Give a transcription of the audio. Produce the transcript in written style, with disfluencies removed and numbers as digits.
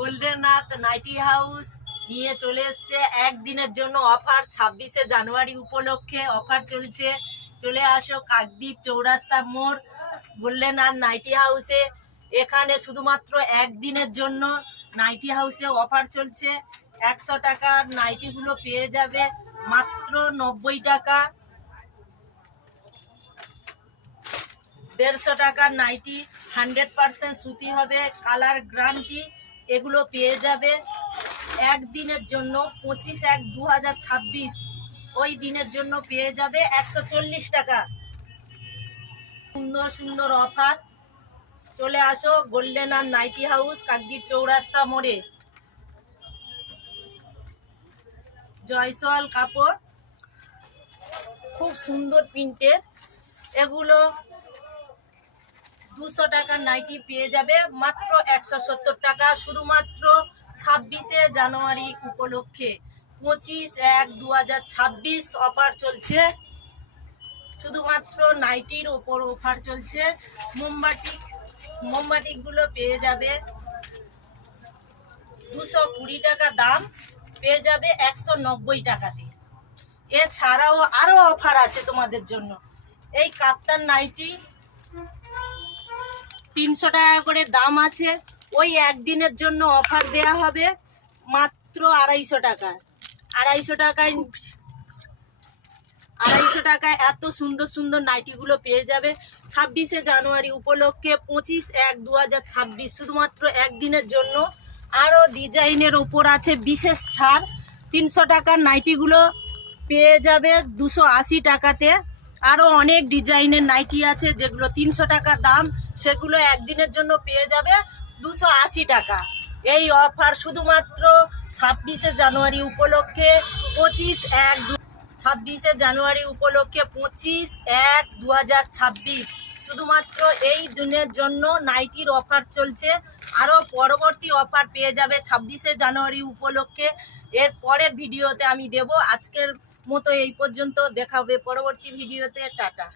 Golden আর্থ nightie house নিয়ে চলে এসছে একদিনের জন্য অফার। 26শে জানুয়ারি উপলক্ষে অফার চলছে। চলে আসো কাকদ্বীপ চৌরাস্তা মোড় গোল্ডেন আর্থ নাইটি হাউসে। এখানে শুধুমাত্র একদিনের জন্য নাইটি হাউসে অফার চলছে। 100 টাকার নাইটিগুলো পেয়ে যাবে মাত্র 90 টাকা। 150 টাকার নাইটি 100% সুতি হবে, কালার গ্যারান্টি। এগুলো পেয়ে যাবে একদিনের জন্য 25/1/2026 ওই দিনের জন্য পেয়ে যাবে 140 টাকা। সুন্দর সুন্দর অফার। চলে আসো গোল্ডেন আর্থ নাইটি হাউস কাকদ্বীপ চৌরাস্তা মোড়ে। জয়সওয়াল কাপড়, খুব সুন্দর প্রিন্টের। এগুলো 200 টাকার নাইটি পেয়ে যাবে মাত্র 170 টাকা, শুধুমাত্র 26শে জানুয়ারি উপলক্ষে। 25/1/2026 অফার চলছে। শুধুমাত্র নাইটির ওপর অফার চলছে। মোমবাটিকগুলো পেয়ে যাবে 220 টাকা দাম, পেয়ে যাবে 190 টাকাতে। এছাড়াও আরো অফার আছে তোমাদের জন্য। এই কাপ্তান নাইটি 300 টাকা করে দাম আছে। ওই একদিনের জন্য অফার দেয়া হবে মাত্র 250 টাকা। 250 টাকায় এত সুন্দর সুন্দর নাইটিগুলো পেয়ে যাবে 26শে জানুয়ারি উপলক্ষে। 25/1/2026 শুধুমাত্র একদিনের জন্য। আরও ডিজাইনের ওপর আছে বিশেষ ছাড়। 300 টাকার নাইটিগুলো পেয়ে যাবে 280 টাকাতে। আরও অনেক ডিজাইনের নাইটি আছে যেগুলো 300 টাকা দাম, সেগুলো একদিনের জন্য পেয়ে যাবে 280 টাকা। এই অফার শুধুমাত্র 26শে জানুয়ারি উপলক্ষে। 26/1/2026 জানুয়ারি উপলক্ষে 25/1/2026 শুধুমাত্র এই দিনের জন্য নাইটির অফার চলছে। আরও পরবর্তী অফার পেয়ে যাবে 26শে জানুয়ারি উপলক্ষে। এর পরের ভিডিওতে আমি দেব। আজকের মতো এই পর্যন্ত, দেখা হবে পরবর্তী ভিডিওতে। টাটা।